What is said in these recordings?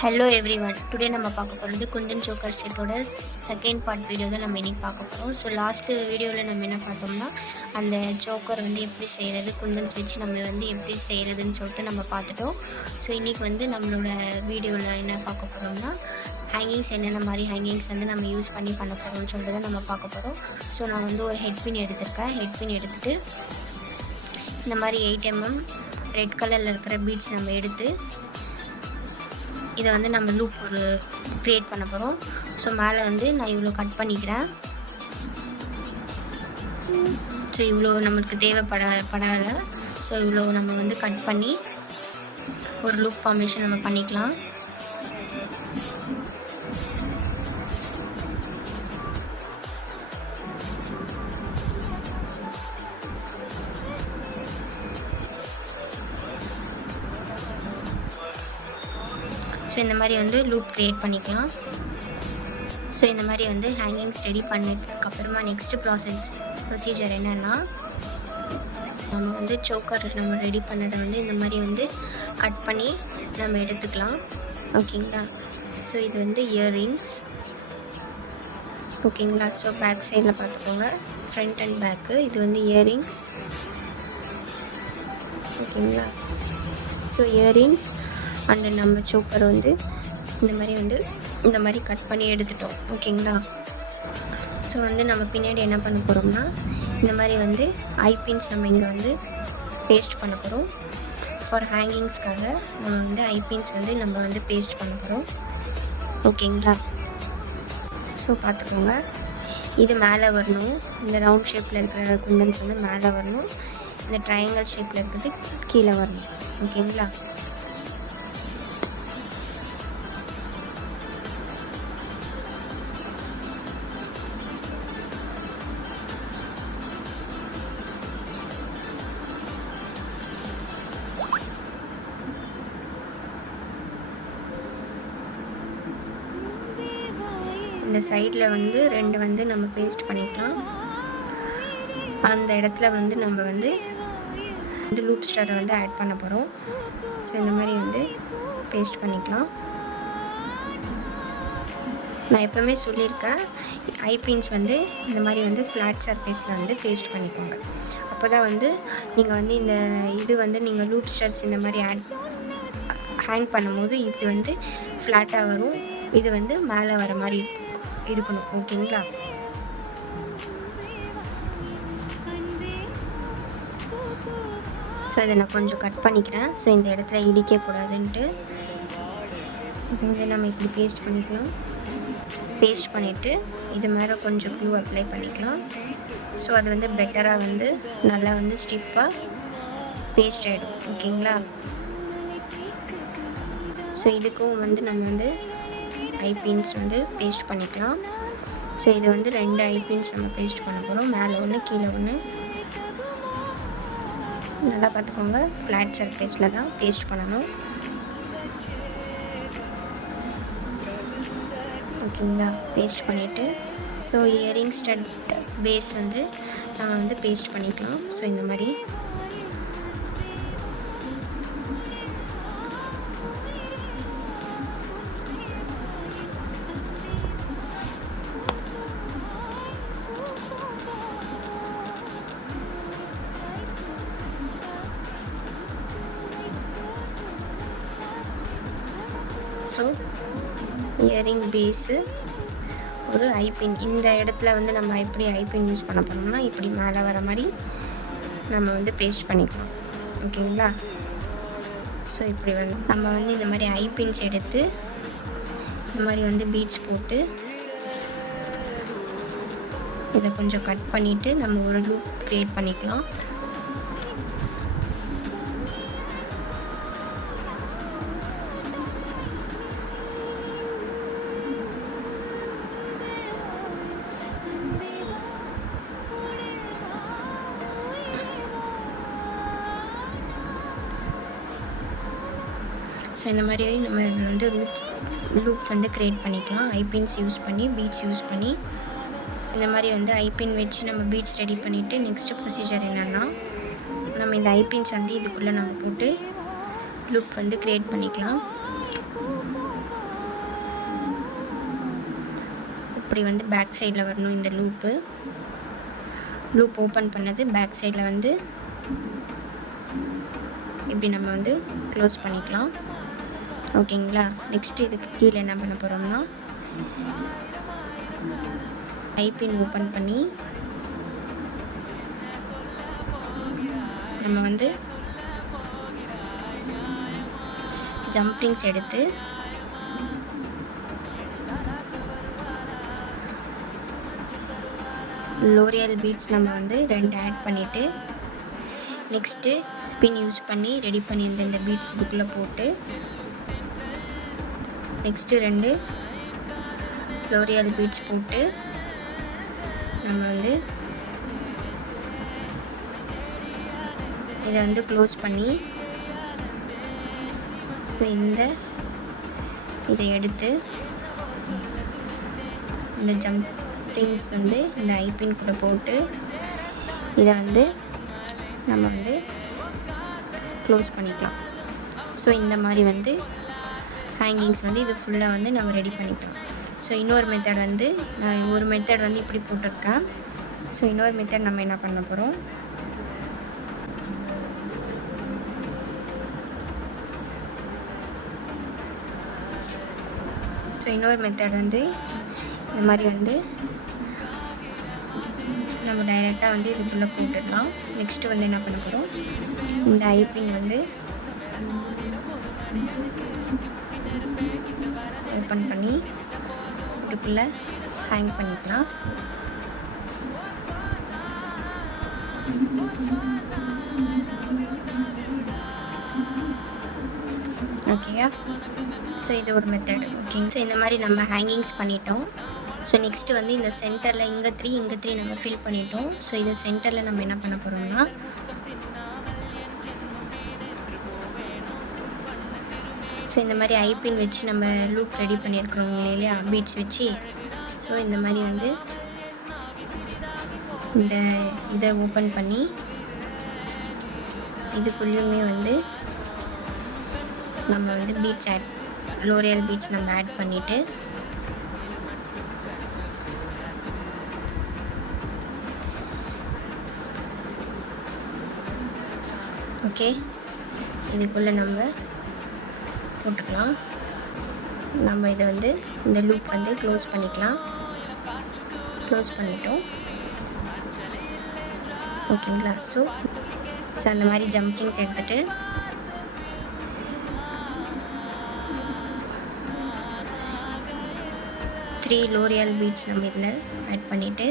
Hello everyone, today நம்ம பார்க்க போகிறது குந்தன் சோக்கர் செட்டோட செகண்ட் பார்ட் வீடியோ தான் நம்ம இன்றைக்கி பார்க்க போகிறோம். ஸோ லாஸ்ட்டு வீடியோவில் நம்ம என்ன பார்த்தோம்னா, அந்த சோக்கர் வந்து எப்படி செய்கிறது, குந்தன்ஸ் வச்சு நம்ம வந்து எப்படி செய்கிறதுன்னு சொல்லிட்டு நம்ம பார்த்துட்டோம். ஸோ இன்றைக்கி வந்து நம்மளோட வீடியோவில் என்ன பார்க்க போகிறோம்னா, ஹேங்கிங்ஸ் என்னென்ன மாதிரி ஹேங்கிங்ஸ் வந்து நம்ம யூஸ் பண்ணி பண்ண போகிறோம்னு சொல்லிட்டு தான் நம்ம பார்க்க போகிறோம். ஸோ நான் வந்து ஒரு ஹெட் பின் எடுத்திருக்கேன். ஹெட் பின் எடுத்துகிட்டு இந்த மாதிரி 8 mm ரெட் கலரில் இருக்கிற பீட்ஸ் நம்ம எடுத்து இதை வந்து நம்ம லூப் ஒரு க்ரியேட் பண்ண போகிறோம். ஸோ மேலே வந்து நான் இவ்வளோ கட் பண்ணிக்கிறேன். ஸோ இவ்வளோ நம்மளுக்கு தேவைப்படலை. ஸோ இவ்வளோ நம்ம வந்து கட் பண்ணி ஒரு லூப் ஃபார்மேஷன் நம்ம பண்ணிக்கலாம். ஸோ இந்த மாதிரி வந்து லூப் க்ரியேட் பண்ணிக்கலாம். ஸோ இந்த மாதிரி வந்து ஹேங்கிங்ஸ் ரெடி பண்ணதுக்கப்புறமா நெக்ஸ்ட்டு ப்ரொசீஜர் என்னென்னா, நம்ம வந்து சோக்கர் நம்ம ரெடி பண்ணதை வந்து இந்த மாதிரி வந்து கட் பண்ணி நம்ம எடுத்துக்கலாம். ஓகேங்களா? ஸோ இது வந்து இயர்ரிங்ஸ். ஓகேங்களா? ஸோ பேக் சைடில் பார்த்துக்கோங்க, ஃப்ரண்ட் அண்ட் பேக்கு. இது வந்து இயர்ரிங்ஸ். ஓகேங்களா? ஸோ இயர்ரிங்ஸ் அண்டு நம்ம சோக்கர் வந்து இந்த மாதிரி கட் பண்ணி எடுத்துட்டோம். ஓகேங்களா? ஸோ வந்து நம்ம பின்னாடி என்ன பண்ண போகிறோம்னா, இந்த மாதிரி வந்து ஐபின்ஸ் நம்ம இங்கே வந்து பேஸ்ட் பண்ண போகிறோம். ஃபார் ஹேங்கிங்ஸ்க்காக நம்ம வந்து ஐபின்ஸ் வந்து நம்ம வந்து பேஸ்ட் பண்ண போகிறோம். ஓகேங்களா? ஸோ பார்த்துக்கோங்க, இது மேலே வரணும். இந்த ரவுண்ட் ஷேப்பில் இருக்கிற குந்தன்ஸ் வந்து மேலே வரணும். இந்த ட்ரையாங்கிள் ஷேப்பில் இருக்கிறது கீழே வரணும். ஓகேங்களா? இந்த சைடில் வந்து 2 வந்து நம்ம பேஸ்ட் பண்ணிக்கலாம். அந்த இடத்துல வந்து நம்ம வந்து லூப் ஸ்டாரை வந்து ஆட் பண்ண போகிறோம். ஸோ இந்த மாதிரி வந்து பேஸ்ட் பண்ணிக்கலாம். நான் எப்போவுமே சொல்லியிருக்கேன், ஐபின்ஸ் வந்து இந்த மாதிரி வந்து ஃப்ளாட் சர்ஃபேஸில் வந்து பேஸ்ட் பண்ணிக்கோங்க. அப்போ தான் வந்து நீங்கள் வந்து இந்த இது வந்து நீங்கள் லூப் ஸ்டார்ஸ் இந்த மாதிரி ஹேங் பண்ணும்போது இது வந்து ஃப்ளாட்டாக வரும். இது வந்து மேலே வர மாதிரி இருக்கணும். ஓகேங்களா? ஸோ இதை நான் கொஞ்சம் கட் பண்ணிக்கிறேன். ஸோ இந்த இடத்துல இடிக்கக்கூடாதுன்ட்டு இது வந்து நம்ம இப்படி பேஸ்ட் பண்ணிக்கலாம். பேஸ்ட் பண்ணிவிட்டு இது மேலே கொஞ்சம் க்ளூ அப்ளை பண்ணிக்கலாம். ஸோ அது வந்து பெட்டராக வந்து நல்லா வந்து ஸ்டிஃபாக பேஸ்ட் ஆகிடும். ஓகேங்களா? ஸோ இதுக்கும் வந்து நம்ம வந்து ஐபின்ஸ் வந்து பேஸ்ட் பண்ணிக்கலாம். ஸோ இது வந்து 2 ஐபின்ஸ் நம்ம பேஸ்ட் பண்ண போகிறோம். மேலே ஒன்று, கீழே ஒன்று. நல்லா பார்த்துக்கோங்க, ஃப்ளாட் சர்ஃபேஸில் தான் பேஸ்ட் பண்ணணும். ஓகேங்களா? பேஸ்ட் பண்ணிவிட்டு ஸோ இயரிங் ஸ்டட் பேஸ் வந்து நம்ம வந்து பேஸ்ட் பண்ணிக்கலாம். ஸோ இந்த மாதிரி ஸோ இயரிங் பேஸு ஒரு ஐபின் இந்த இடத்துல வந்து நம்ம எப்படி ஐபின் யூஸ் பண்ண போகிறோம்னா, இப்படி மேலே வர மாதிரி நம்ம வந்து பேஸ்ட் பண்ணிக்கலாம். ஓகேங்களா? ஸோ இப்படி வந்து நம்ம வந்து இந்த மாதிரி ஐபின்ஸ் எடுத்து இந்த மாதிரி வந்து பீட்ஸ் போட்டு இதை கொஞ்சம் கட் பண்ணிவிட்டு நம்ம ஒரு லூப் க்ரியேட் பண்ணிக்கலாம். ஸோ இந்த மாதிரி நம்ம வந்து லூப் வந்து க்ரியேட் பண்ணிக்கலாம். ஐபின்ஸ் யூஸ் பண்ணி, பீட்ஸ் யூஸ் பண்ணி இந்த மாதிரி வந்து ஐபின் வச்சு நம்ம பீட்ஸ் ரெடி பண்ணிவிட்டு நெக்ஸ்ட்டு ப்ரொசீஜர் என்னென்னா, நம்ம இந்த ஐபின்ஸ் வந்து இதுக்குள்ளே நம்ம போட்டு லூப் வந்து க்ரியேட் பண்ணிக்கலாம். இப்படி வந்து பேக் சைடில் வரணும். இந்த லூப் ஓப்பன் பண்ணது பேக் சைடில் வந்து இப்படி நம்ம வந்து க்ளோஸ் பண்ணிக்கலாம். ஓகேங்களா. நெக்ஸ்ட்டு இதுக்கு கீழே என்ன பண்ண போகிறோம்னா ஐபின் ஓப்பன் பண்ணி நம்ம வந்து ஜம்ப்ரிங்ஸ் எடுத்து லோரியல் பீட்ஸ் நம்ம வந்து 2 ஆட் பண்ணிவிட்டு நெக்ஸ்ட்டு பின் யூஸ் பண்ணி ரெடி பண்ணியிருந்த இந்த பீட்ஸ் இதுக்குள்ளே போட்டு நெக்ஸ்ட்டு 2 லோரியல் பீட்ஸ் போட்டு நம்ம வந்து இதை வந்து க்ளோஸ் பண்ணி ஸோ இதை எடுத்து இந்த ஜம்ப்ரிங்ஸ் வந்து இந்த ஐபின் கூட போட்டு இதை வந்து நம்ம வந்து க்ளோஸ் பண்ணிக்கலாம். ஸோ இந்த மாதிரி வந்து ஹேங்கிங்ஸ் வந்து இது ஃபுல்லாக வந்து நம்ம ரெடி பண்ணிக்கலாம். ஸோ இன்னொரு மெத்தட் வந்து நான் ஒரு மெத்தட் வந்து இப்படி போட்டிருக்கேன். ஸோ இன்னொரு மெத்தட் நம்ம என்ன பண்ண போகிறோம், ஸோ இன்னொரு மெத்தட் வந்து இந்த மாதிரி வந்து நம்ம டைரெக்டாக வந்து இதுக்குள்ளே போட்டுடலாம். நெக்ஸ்ட்டு வந்து என்ன பண்ண போகிறோம், இந்த ஐபின் வந்து ஓப்பன் பண்ணி இதுக்குள்ளே ஹேங் பண்ணிக்கலாம். ஓகேயா. ஸோ இது ஒரு மெத்தட். ஓகேங்க. ஸோ இந்த மாதிரி நம்ம ஹேங்கிங்ஸ் பண்ணிட்டோம். ஸோ நெக்ஸ்ட்டு வந்து இந்த சென்டரில் இங்கே 3 நம்ம ஃபில் பண்ணிட்டோம். ஸோ இது சென்டரில் நம்ம என்ன பண்ண போகிறோம்னா ஸோ இந்த மாதிரி ஐபின் வச்சு நம்ம லூப் ரெடி பண்ணியிருக்கிறோம் இல்லையா, பீட்ஸ் வச்சு. ஸோ இந்த மாதிரி வந்து இதை ஓப்பன் பண்ணி இதுக்குள்ளேயுமே வந்து நம்ம வந்து பீட்ஸ் லோரியல் பீட்ஸ் நம்ம ஆட் பண்ணிவிட்டு ஓகே இதுக்குள்ளே நம்ம போட்டுக்கலாம். நம்ம இதை வந்து இந்த லூப் வந்து க்ளோஸ் பண்ணிக்கலாம். க்ளோஸ் பண்ணிட்டோம். ஓகேங்களா. ஸோ அந்த மாதிரி ஜம்ப்ரிங்ஸ் எடுத்துகிட்டு த்ரீ லோரியல் பீட்ஸ் நம்ம இதில் ஆட் பண்ணிவிட்டு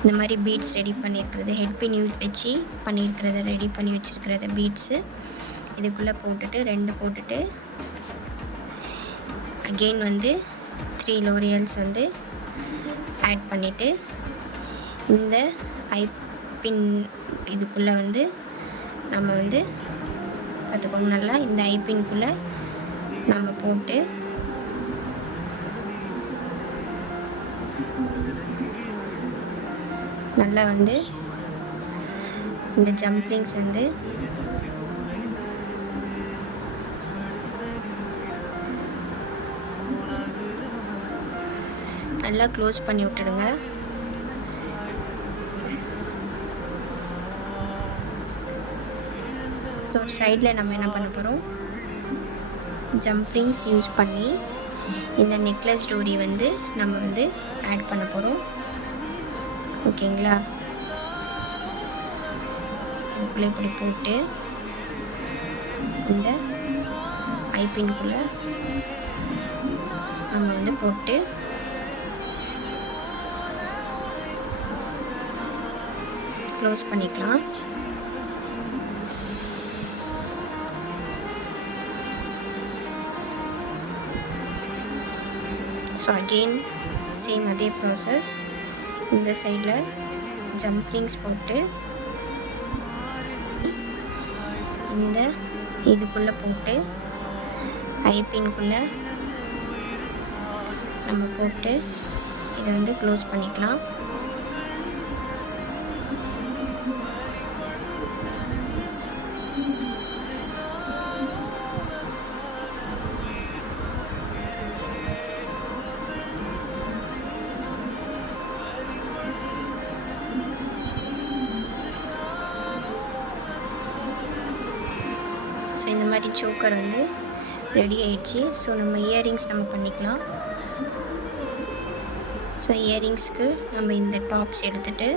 இந்த மாதிரி பீட்ஸ் ரெடி பண்ணியிருக்கிறது ஹெட் பின் யூஸ் வச்சு பண்ணியிருக்கிறத ரெடி பண்ணி வச்சுருக்கிறத பீட்ஸு இதுக்குள்ளே போட்டுட்டு 2 போட்டுட்டு அகெயின் வந்து 3 லோரியல்ஸ் வந்து ஆட் பண்ணிவிட்டு இந்த ஐபின் இதுக்குள்ளே வந்து நம்ம வந்து பார்த்துக்கோங்க நல்லா இந்த ஐபின்குள்ளே நம்ம போட்டு நல்லா வந்து இந்த ஜம்ப்ரிங்ஸ் வந்து நல்லா க்ளோஸ் பண்ணி விட்டுடுங்க. ஸோ சைடில் நம்ம என்ன பண்ண போகிறோம், ஜம்ப்ரிங்ஸ் யூஸ் பண்ணி இந்த நெக்லஸ் டோரி வந்து நம்ம வந்து ஆட் பண்ண போகிறோம். ஓகேங்களா. இதுக்குள்ளே இப்படி போட்டு இந்த ஐபின்குள்ளே நம்ம வந்து போட்டு க்ளோஸ் பண்ணிக்கலாம். ஸோ அகெயின் சேம் அதே ப்ராசஸ். இந்த சைடில் ஜம்ப்ரிங்ஸ் போட்டு இந்த இதுக்குள்ளே போட்டு ஐபின்குள்ளே நம்ம போட்டு இதை வந்து க்ளோஸ் பண்ணிக்கலாம். இந்த மாதிரி சோக்கர் வந்து ரெடி ஆயிடுச்சு. ஸோ நம்ம இயரிங்ஸ் நம்ம பண்ணிக்கலாம். ஸோ இயரிங்ஸ்க்கு நம்ம இந்த டாப்ஸ் எடுத்துகிட்டு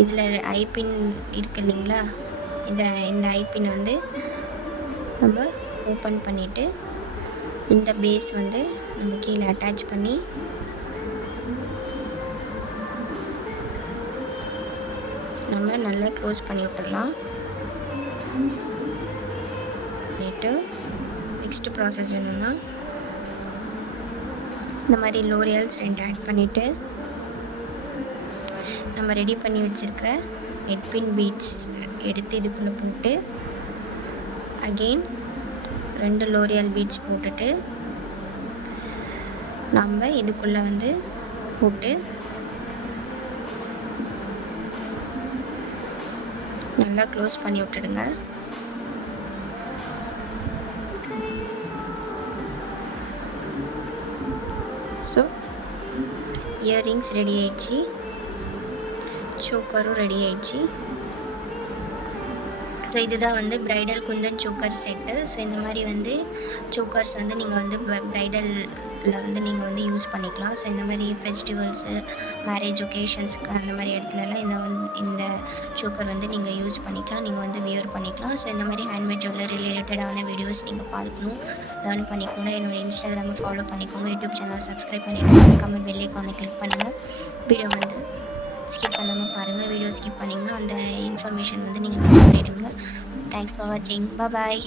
இதில் ஐபின் இருக்குது இல்லைங்களா, இந்த ஐபின் வந்து நம்ம ஓப்பன் பண்ணிவிட்டு இந்த பேஸ் வந்து நம்ம கீழே அட்டாச் பண்ணி நம்ம நல்லா க்ளோஸ் பண்ணி விட்டுடலாம். பண்ணிவிட்டு நெக்ஸ்ட் ப்ராசஸ் என்னென்னா, இந்த மாதிரி லோரியல்ஸ் 2 ஆட் பண்ணிவிட்டு நம்ம ரெடி பண்ணி வச்சுருக்கிற ஹெட்பின் பீட்ஸ் எடுத்து இதுக்குள்ளே போட்டு அகெயின் 2 லோரியல் பீட்ஸ் போட்டுட்டு நம்ம இதுக்குள்ளே வந்து போட்டு நல்லா க்ளோஸ் பண்ணி விட்டுடுங்க. ஸோ இயரிங்ஸ் ரெடி ஆயிடுச்சு, சோக்கரும் ரெடி ஆயிடுச்சு. ஸோ இதுதான் வந்து bridal Kundan choker set. So இந்த மாதிரி வந்து சோக்கர்ஸ் வந்து நீங்கள் வந்து ப்ரைடலில் வந்து நீங்கள் வந்து யூஸ் பண்ணிக்கலாம். ஸோ இந்த மாதிரி ஃபெஸ்டிவல்ஸு, மேரேஜ் ஒகேஷன்ஸுக்கு அந்த மாதிரி இடத்துலலாம் இந்த சோக்கர் வந்து நீங்கள் யூஸ் பண்ணிக்கலாம், நீங்கள் வந்து வியர் பண்ணிக்கலாம். ஸோ இந்த மாதிரி ஹேண்ட்மேட் ஜுவல்லரி ரிலேட்டடான வீடியோஸ் நீங்கள் பார்க்கணும், லேர்ன் பண்ணிக்கோங்க. என்னோடய இன்ஸ்டாகிராமை ஃபாலோ பண்ணிக்கோங்க, யூடியூப் சேனல் சப்ஸ்கிரைப் பண்ணிவிட்டு மறக்காம பெல் ஐகானை கிளிக் பண்ணுங்கள். வீடியோ வந்து ஸ்கிப் பண்ணாமல் பாருங்கள். வீடியோ ஸ்கிப் பண்ணிங்கன்னா அந்த இன்ஃபர்மேஷன் வந்து நீங்கள் மிஸ் பண்ணிவிடுங்க. தேங்க்ஸ் ஃபார் வாட்சிங். பாய்.